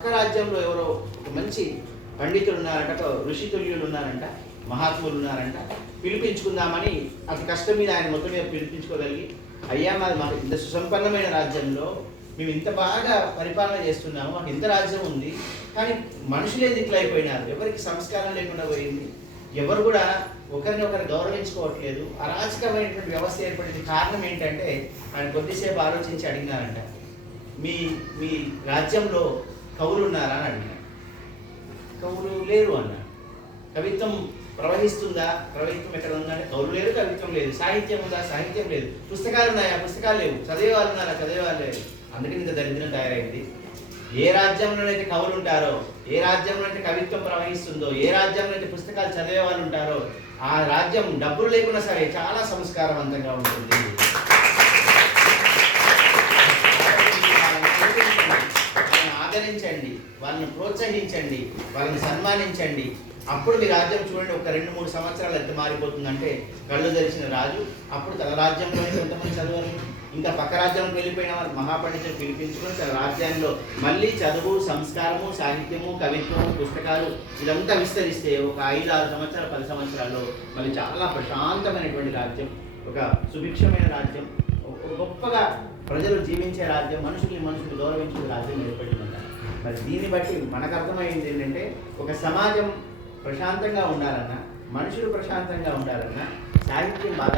పక్క రాజ్యంలో ఎవరో ఒక మంచి పండితులు ఉన్నారంట, ఒక ఋషితుల్యులు ఉన్నారంట, మహాత్ములు ఉన్నారంట. పిలిపించుకుందామని అతి కష్టం మీద ఆయన మొత్తం మీద పిలిపించుకోగలిగి, అయ్యా మాకు ఇంత సుసంపన్నమైన రాజ్యంలో మేము ఇంత బాగా పరిపాలన చేస్తున్నాము, మాకు ఇంత రాజ్యం ఉంది, కానీ మనుషులే దిక్కులైపోయినారు, ఎవరికి సంస్కారం లేకుండా పోయింది, ఎవరు కూడా ఒకరిని ఒకరు గౌరవించుకోవట్లేదు, అరాచకమైనటువంటి వ్యవస్థ ఏర్పడింది. కారణం ఏంటంటే ఆయన కొద్దిసేపు ఆలోచించి అడిగినారంట, మీ మీ రాజ్యంలో కవులు ఉన్నారా అని అడిగినారు. కవులు లేరు అన్నారు. కవిత్వం ప్రవహిస్తుందా? కవిత్వం ఎక్కడ ఉందంటే కవులు లేరు, కవిత్వం లేదు. సాహిత్యం ఉందా? సాహిత్యం లేదు. పుస్తకాలు ఉన్నాయా? పుస్తకాలు లేవు. చదివేవాళ్ళు ఉన్నారా? చదివేవాళ్ళు లేరు. అందుకని ఇంత దరిద్రం తయారైంది. ఏ రాజ్యంలోనైతే కవులు ఉంటారో, ఏ రాజ్యంలో అయితే కవిత్వం ప్రవహిస్తుందో, ఏ రాజ్యంలో అయితే పుస్తకాలు చదివే వాళ్ళు ఉంటారో, ఆ రాజ్యం డబ్బులు లేకున్నా సరే చాలా సంస్కారవంతంగా ఉంటుంది. ఆదరించండి, వాళ్ళని ప్రోత్సహించండి, వాళ్ళని సన్మానించండి. అప్పుడు మీ రాజ్యం చూడండి, ఒక 2-3 సంవత్సరాలు ఎంత మారిపోతుందంటే, కళ్ళు తెరిచిన రాజు అప్పుడు తన రాజ్యంలో కొంతమంది చదువులు, ఇంకా పక్క రాజ్యానికి వెళ్ళిపోయిన వారు మహాపండితులు పిలిపించుకొని తన రాజ్యంలో మళ్ళీ చదువు, సంస్కారము, సాహిత్యము, కవిత్వము, పుస్తకాలు ఇదంతా విస్తరిస్తే ఒక 5-6 సంవత్సరాలు 10 సంవత్సరాల్లో మళ్ళీ చాలా ప్రశాంతమైనటువంటి రాజ్యం, ఒక సుభిక్షమైన రాజ్యం, గొప్పగా ప్రజలు జీవించే రాజ్యం, మనుషులు గౌరవించే రాజ్యం ఏర్పడిందంట. మరి దీన్ని బట్టి మనకు అర్థమైంది ఏంటంటే, ఒక సమాజం ప్రశాంతంగా ఉండాలన్నా, మనుషులు ప్రశాంతంగా ఉండాలన్నా సాహిత్యం బాగా